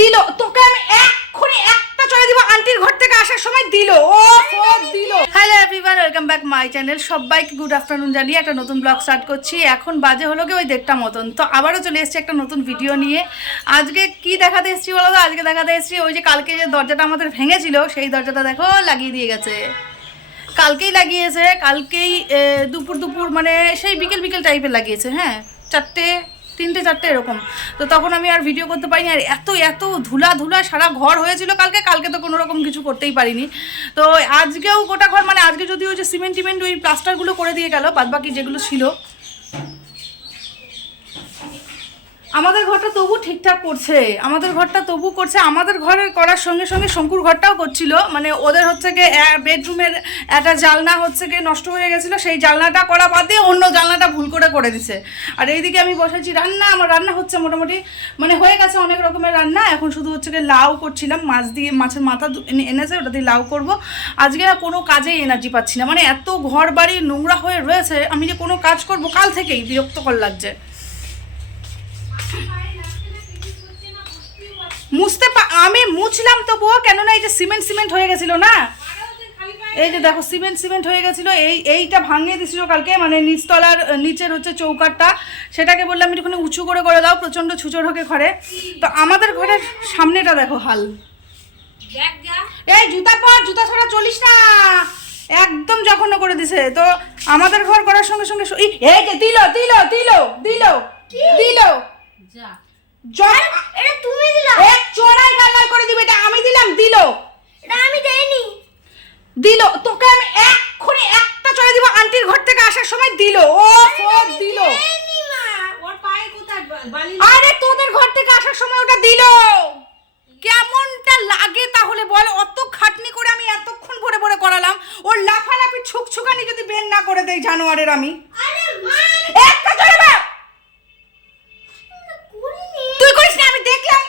দিল তোকে আমি এক্ষুনি একটা চড়ে দিব আন্টির ঘর থেকে আসার সময় দিল ও সব দিল। Hello everyone, welcome back my channel. সবাইকে গুড আফটারনুন জানিয়ে একটা নতুন ব্লগ স্টার্ট করছি। এখন বাজে হলো কি ওই 1:30 মতন। তো আবারও চলে এসেছি একটা নতুন ভিডিও নিয়ে। আজকে কি দেখাতে এসেছি বলো তো? আজকে দেখাতে এসেছি ওই যে কালকে যে দরজাটা আমাদের ভেঙেছিল সেই দরজাটা দেখো লাগিয়ে দিয়ে গেছে। কালকেই লাগিয়েছে, কালকেই দুপুর মানে সেই বিকেল টাইপের লাগিয়েছে। হ্যাঁ, 3টে 4টে এরকম। তো তখন আমি আর ভিডিও করতে পারিনি। আর এত ধুলা সারা ঘর হয়েছিল কালকে তো কোনো রকম কিছু করতেই পারিনি। তো আজকেও গোটা ঘর মানে আজকে যদি ওই যে সিমেন্ট ওই প্লাস্টারগুলো করে দিয়ে গেল, বাদবাকি যেগুলো ছিল আমাদের ঘরটা তবু ঠিকঠাক করছে। আমাদের ঘরের করার সঙ্গে সঙ্গে শঙ্কুর ঘরটাও করছিল। মানে ওদের হচ্ছে গিয়ে বেডরুমের একটা জানলা হচ্ছে গিয়ে নষ্ট হয়ে গেছিলো, সেই জানলাটা করা বাদ দিয়ে অন্য জানলাটা ভুল করে দিছে। আর এইদিকে আমি বসেছি আমার রান্না হচ্ছে মোটামুটি, মানে হয়ে গেছে অনেক রকমের রান্না। এখন শুধু হচ্ছে গিয়ে লাউ করছিলাম, মাছের মাথা এনেছে, ওটা দিয়ে লাউ করবো। আজকে না কোনো কাজেই এনার্জি পাচ্ছি না, মানে এত ঘর বাড়ি নোংরা হয়ে রয়েছে, আমি যে কোনো কাজ করবো কাল থেকেই বিরক্তকর লাগছে। আমি মুছলাম তবুও, কেননা এই যে সিমেন্ট হয়ে গেছিল না, এই যে দেখো সিমেন্ট হয়ে গেছিলো, এইটা ভাঙিয়ে দিছিল কালকে, মানে নিচের হচ্ছে চৌকাটটা, সেটাকে বললাম একটুখানি উঁচু করে দাও, প্রচণ্ড ছুঁচো ঢোকে ঘরে। তো আমাদের ঘরের সামনেটা দেখো হাল। এই জুতা ছাড়া চলিস না, একদম জঘন্য করে দিছে। তো আমাদের ঘর করার সঙ্গে সঙ্গে এই যে দিল তোকে আমি এক্ষুনি একটা চড়ে দিব আন্টির ঘর থেকে আসার সময় দিল ও সব দিল। আরে তোদের ঘর থেকে আসার সময় ওটা দিল, কেমনটা লাগে তাহলে বল? অত খাটনি করে আমি এতক্ষণ ভরে করালাম, ওর লাফালাফি ছুকছুকানি যদি বের না করে দেই জানোয়ারের আমি একটা চড়ে তুই করিস না, আমি দেখলাম।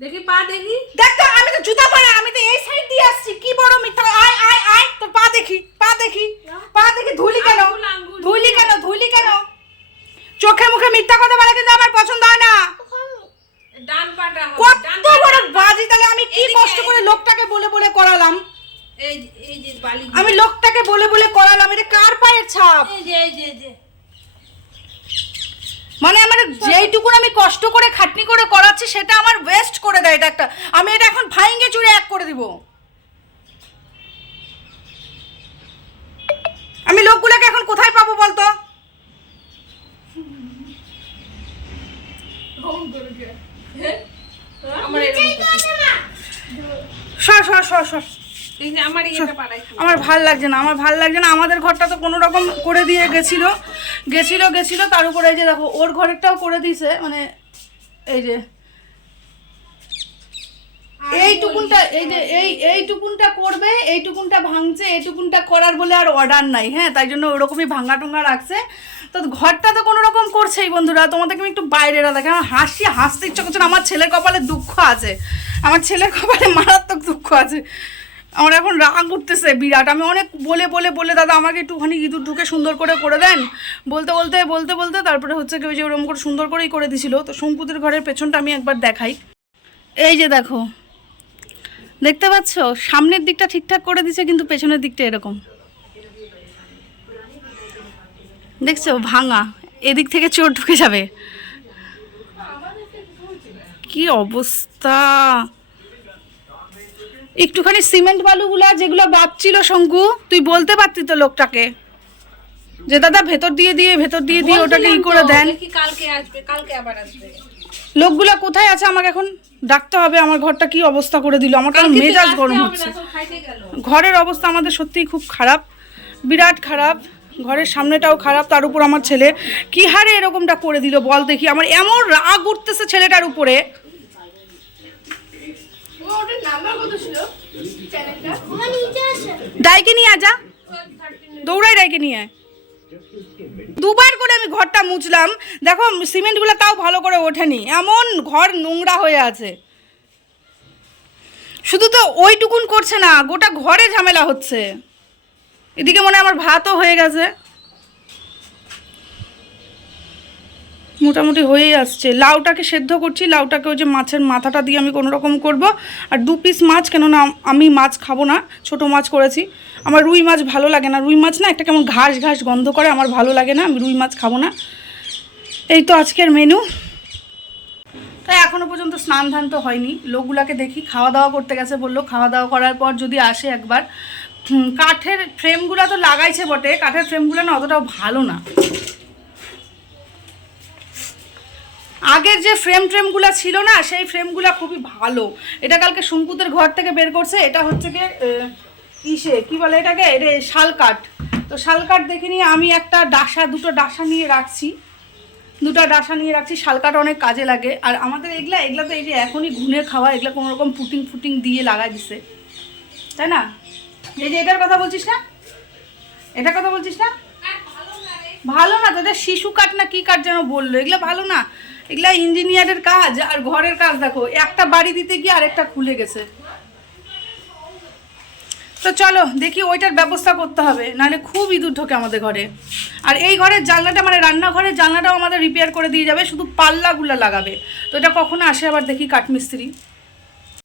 দেখি পা দেখি, দেখ তো, আমি তো জুতা পরা, আমি তো এই সাইড দিয়ে আসছি। কি বড় মিথ্যা! আয় তোর পা দেখি ধুলি কেন? চোখে মুখে মিথ্যা কথা বলা কিন্তু আমার পছন্দ হয় না। ডান পাটা কত বড় বাজি! তাহলে আমি কি কষ্ট করে লোকটাকে বলে করালাম, এই যে বালি, আমি লোকটাকে বলে করালাম। এটা কার পায়ের ছাপ? এই যে মানে আমার যেইটুকুন আমি কষ্ট করে খাটনি করে করাচ্ছি সেটা আমার ওয়েস্ট করে দেয়। এটা একটা, আমি এটা এখন ভাইঙ্গে চুরে এক করে দিব। আমি লোকগুলোকে এখন কোথায় পাবো বলতো? আমার ভাল লাগছে না, আমাদের ঘরটা তো কোনো রকম করে দিয়ে গেছিল তার উপরে এই যে দেখো ওর ঘরেরটাও করে দিয়েছে। মানে এই যে এইটুকুনটা করবে, এইটুকুনটা ভাঙছে, এইটুকুনটা করার বলে আর অর্ডার নাই। হ্যাঁ, তাই জন্য ওরকমই ভাঙা টুঙ্গা রাখছে। তো ঘরটা তো কোনো রকম করছেই বন্ধুরা। তোমাদেরকে আমি একটু বাইরেরা দেখে আমার হাসতে ইচ্ছা করছে না। আমার ছেলের কপালে দুঃখ আছে, আমার ছেলের কপালে মারাত্মক দুঃখ আছে। আমার এখন রাগ উঠতেছে বিরাট। আমি অনেক বলে দাদা আমাকে একটুখানি ইঁদুর ঢুকে সুন্দর করে দেন, বলতে তারপরে হচ্ছে কি ওই যে ওরকম করে সুন্দর করেই করে দিছিল। তো শঙ্কুদের ঘরের পেছনটা আমি একবার দেখাই। এই যে দেখো, দেখতে পাচ্ছ সামনের দিকটা ঠিকঠাক করে দিছে, কিন্তু পেছনের দিকটা এরকম দেখছো ভাঙা, এদিক থেকে চোর ঢুকে যাবে। কি অবস্থা! একটুখানি সিমেন্ট বালুগুলা যেগুলো বাঁচছিল শঙ্কু, তুই বলতে পারতি তো লোকটাকে যে দাদা ভেতর দিয়ে ওটাকে ই করে দেন। কালকে আবার আসবে। লোকগুলা কোথায় আছে আমাকে এখন ডাকতে হবে। আমার ঘরটা কি অবস্থা করে দিল, আমার কারণ মেজাজ গরম হচ্ছে। ঘরের অবস্থা আমাদের সত্যিই খুব খারাপ, বিরাট খারাপ। ঘরের সামনেটাও খারাপ, তার উপর আমার ছেলে কি হারে এরকমটা করে দিল বল দেখি। আমার এমন রাগ উঠতেছে ছেলেটার উপরে। ডাইকে নিয়ে যা, দৌড়াই ডাইকে নিয়ে। দুবার করে আমি ঘরটা মুছলাম, দেখো সিমেন্টগুলো তাও ভালো করে ওঠেনি, এমন ঘর নোংরা হয়ে আছে। শুধু তো ওইটুকুন করছে না, গোটা ঘরে ঝামেলা হচ্ছে। এদিকে মনে হয় আমার ভাতও হয়ে গেছে। মোটামুটি হয়েই আসছে। লাউটাকে সেদ্ধ করছি, লাউটাকে ওই যে মাছের মাথাটা দিয়ে আমি কোনো রকম করবো। আর 2 পিস মাছ, কেননা আমি মাছ খাবো না, ছোট মাছ করেছি। আমার রুই মাছ ভালো লাগে না, রুই মাছ না একটা কেমন ঘাস ঘাস গন্ধ করে, আমার ভালো লাগে না, আমি রুই মাছ খাবো না। এই তো আজকের মেনু। তাই এখনও পর্যন্ত স্নান ধান তো হয়নি। লোকগুলাকে দেখি খাওয়া দাওয়া করতে গেছে, বললো খাওয়া দাওয়া করার পর যদি আসে একবার। কাঠের ফ্রেমগুলো তো লাগাইছে বটে, কাঠের ফ্রেমগুলো না অতটাও ভালো না। আগের যে ফ্রেমগুলো ছিল না, সেই ফ্রেমগুলো খুবই ভালো। এটা কালকে শঙ্কুদের ঘর থেকে বের করছে। এটা হচ্ছে গিয়ে কি বলে এটাকে, এটা শালকাঠ। তো শালকাঠ দেখে নিয়ে আমি একটা দুটো ডাসা নিয়ে রাখছি। শালকাঠ অনেক কাজে লাগে। আর আমাদের এগুলা তো এই যে এখনই ঘুনে খাওয়া, এগুলো কোনো রকম ফুটিং দিয়ে লাগাই দিছে, তাই না? এই যে এটার কথা বলছিস না, ভালো না তোদের শিশু কাঠ না কি কাঠ যেন বললো, এগুলো ভালো না। এগুলা ইঞ্জিনিয়ারের কাজ আর ঘরের কাজ। দেখো একটা বাড়ি দিতে গিয়ে আরেকটা খুলে গেছে। তো চলো দেখি ওইটার ব্যবস্থা করতে হবে, নাহলে খুব ইঁদুর ঢোকে আমাদের ঘরে। আর এই ঘরের জানলাটা, মানে রান্নাঘরের জানলাটাও আমাদের রিপেয়ার করে দিয়ে যাবে, শুধু পাল্লাগুলো লাগাবে। তো এটা কখনো আসে আবার দেখি কাঠমিস্ত্রি।